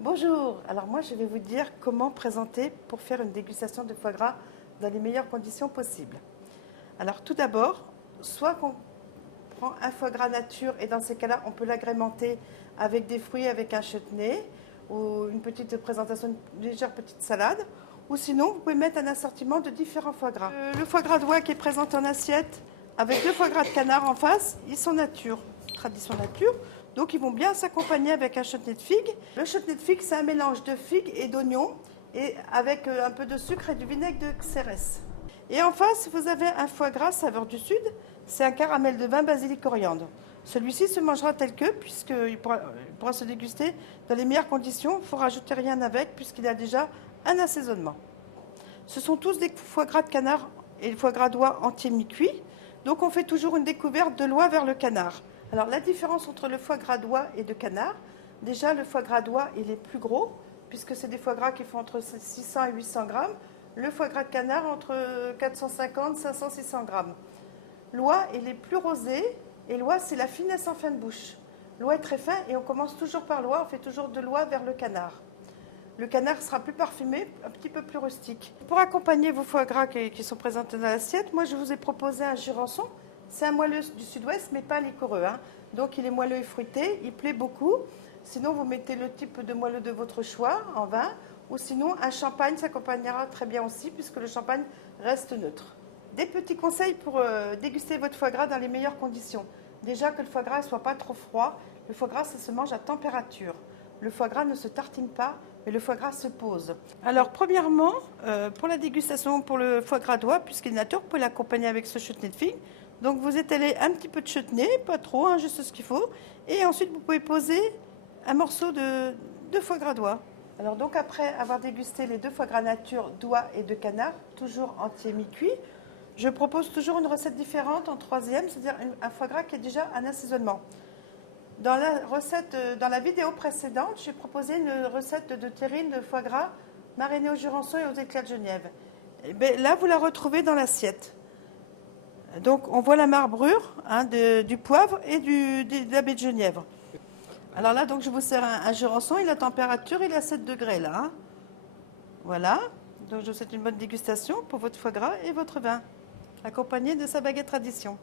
Bonjour, alors moi je vais vous dire comment présenter pour faire une dégustation de foie gras dans les meilleures conditions possibles. Alors tout d'abord, soit qu'on prend un foie gras nature et dans ces cas-là on peut l'agrémenter avec des fruits, avec un chutney ou une petite présentation, une légère petite salade, ou sinon vous pouvez mettre un assortiment de différents foie gras. Le foie gras d'oie qui est présenté en assiette avec le foie gras de canard en face, ils sont nature, tradition nature. Donc ils vont bien s'accompagner avec un chutney de figue. Le chutney de figue, c'est un mélange de figues et d'oignons, et avec un peu de sucre et du vinaigre de Xérès. Et en face, vous avez un foie gras saveur du sud. C'est un caramel de vin basilic coriandre. Celui-ci se mangera tel que, puisqu'il pourra se déguster dans les meilleures conditions. Il ne faut rajouter rien avec, puisqu'il a déjà un assaisonnement. Ce sont tous des foie gras de canard et le foie gras d'oie entier mi-cuit. Donc on fait toujours une découverte de l'oie vers le canard. Alors la différence entre le foie gras d'oie et de canard, déjà le foie gras d'oie il est plus gros, puisque c'est des foie gras qui font entre 600 et 800 grammes. Le foie gras de canard entre 450, 500, 600 grammes. L'oie il est plus rosé, et l'oie c'est la finesse en fin de bouche. L'oie est très fin et on commence toujours par l'oie, on fait toujours de l'oie vers le canard. Le canard sera plus parfumé, un petit peu plus rustique. Pour accompagner vos foie gras qui sont présentés dans l'assiette, moi je vous ai proposé un jurançon. C'est un moelleux du sud-ouest, mais pas liquoreux. Donc il est moelleux et fruité, il plaît beaucoup. Sinon, vous mettez le type de moelleux de votre choix en vin. Ou sinon, un champagne s'accompagnera très bien aussi, puisque le champagne reste neutre. Des petits conseils pour déguster votre foie gras dans les meilleures conditions. Déjà que le foie gras ne soit pas trop froid. Le foie gras, ça se mange à température. Le foie gras ne se tartine pas, mais le foie gras se pose. Alors, premièrement, pour la dégustation pour le foie gras d'oie, puisqu'il est nature, vous pouvez l'accompagner avec ce chutney de figue. Donc, vous étalez un petit peu de chutney, pas trop, juste ce qu'il faut. Et ensuite, vous pouvez poser un morceau de foie gras d'oie. Alors, donc, après avoir dégusté les deux foie gras nature d'oie et de canard, toujours entier mi-cuit, je propose toujours une recette différente en troisième, c'est-à-dire un foie gras qui est déjà un assaisonnement. Dans la vidéo précédente, j'ai proposé une recette de terrine de foie gras mariné au jurançon et aux éclats de Geniève. Et bien, là, vous la retrouvez dans l'assiette. Donc, on voit la marbrure du poivre et de la baie de Genièvre. Alors là, donc, je vous sers un jurançon et la température, il est à 7 degrés là. Voilà. Donc, je vous souhaite une bonne dégustation pour votre foie gras et votre vin, accompagné de sa baguette tradition.